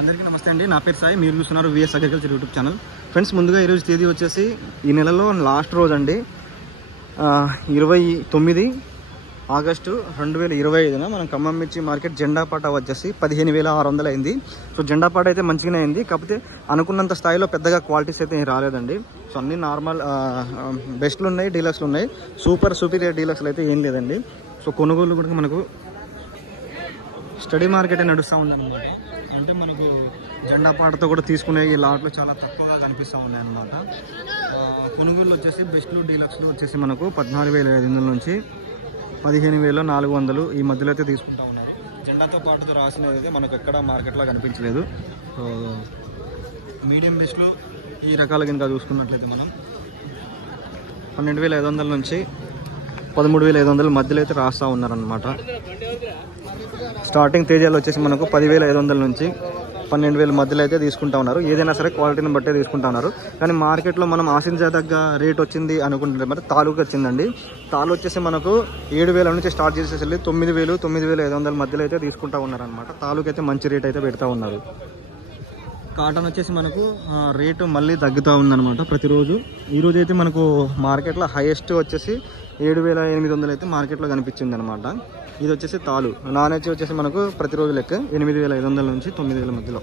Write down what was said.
అందరికీ నమస్తే అండి. నా పేరు సాయి. మీరు చూస్తున్నారు VS agriculture YouTube channel. Friends, ముందుగా ఈరోజు తేదీ వచ్చేసి ఈ నెలలో లాస్ట్ రోజు అండి, 29 ఆగస్టు 2025 మనం ఖమ్మం మిర్చి మార్కెట్ జెండా పాట వచ్చేసి 15,600 అయింది. సో జెండా పాట అయితే మంచిగానే అయింది, కాకపోతే అనుకున్నంత స్థాయిలో పెద్దగా క్వాలిటీస్ అయితే రాలేదండి. సో అన్ని నార్మల్ బెస్ట్లు ఉన్నాయి, డీలక్స్లు ఉన్నాయి. సూపీరియర్ డీలక్స్లు అయితే ఏం లేదండి. సో కొనుగోలు కూడా మనకు స్టడీ మార్కెట్ నడుస్తూ ఉందన్నమాట. అంటే మనకు జెండా పాటతో కూడా తీసుకునే ఈ లాట్లు చాలా తక్కువగా కనిపిస్తూ ఉన్నాయి అన్నమాట. కొనుగోలు వచ్చేసి బెస్ట్లు డీలక్స్లు వచ్చేసి మనకు 14,500 నుంచి 15,400 ఈ మధ్యలో అయితే తీసుకుంటా ఉన్నారు. జెండాతో పాటుతో రాసినది అయితే మనకు ఎక్కడ మార్కెట్లో కనిపించలేదు. సో మీడియం బెస్ట్లో ఈ రకాలు కనుక చూసుకున్నట్లయితే మనం 12,500 నుంచి 13,500 మధ్యలో అయితే రాస్తూ ఉన్నారనమాట. స్టార్టింగ్ తేజాలు వచ్చేసి మనకు 10,500 నుంచి 12,000 మధ్యలో అయితే తీసుకుంటా ఉన్నారు. ఏదైనా సరే క్వాలిటీని బట్టే తీసుకుంటా ఉన్నారు. కానీ మార్కెట్లో మనం ఆశించదగ్గ రేట్ వచ్చింది అనుకుంటే మరి తాలూకు వచ్చిందండి. తాలు వచ్చేసి మనకు 7,000 నుంచి స్టార్ట్ చేసేసి 9,000, 9,500 మధ్యలో అయితే తీసుకుంటా ఉన్నారనమాట. తాలూకు అయితే మంచి రేట్ అయితే పెడతా ఉన్నారు. కాటన్ వచ్చేసి మనకు రేటు మళ్ళీ తగ్గుతూ ఉందన్నమాట ప్రతిరోజు. ఈరోజు అయితే మనకు మార్కెట్లో హైయెస్ట్ వచ్చేసి 7,800 అయితే మార్కెట్లో కనిపించింది అనమాట. ఇది వచ్చేసి తాలు. నాన్ హెచ్ వచ్చేసి మనకు ప్రతిరోజు లెక్క 8,500 నుంచి 9,000 మధ్యలో.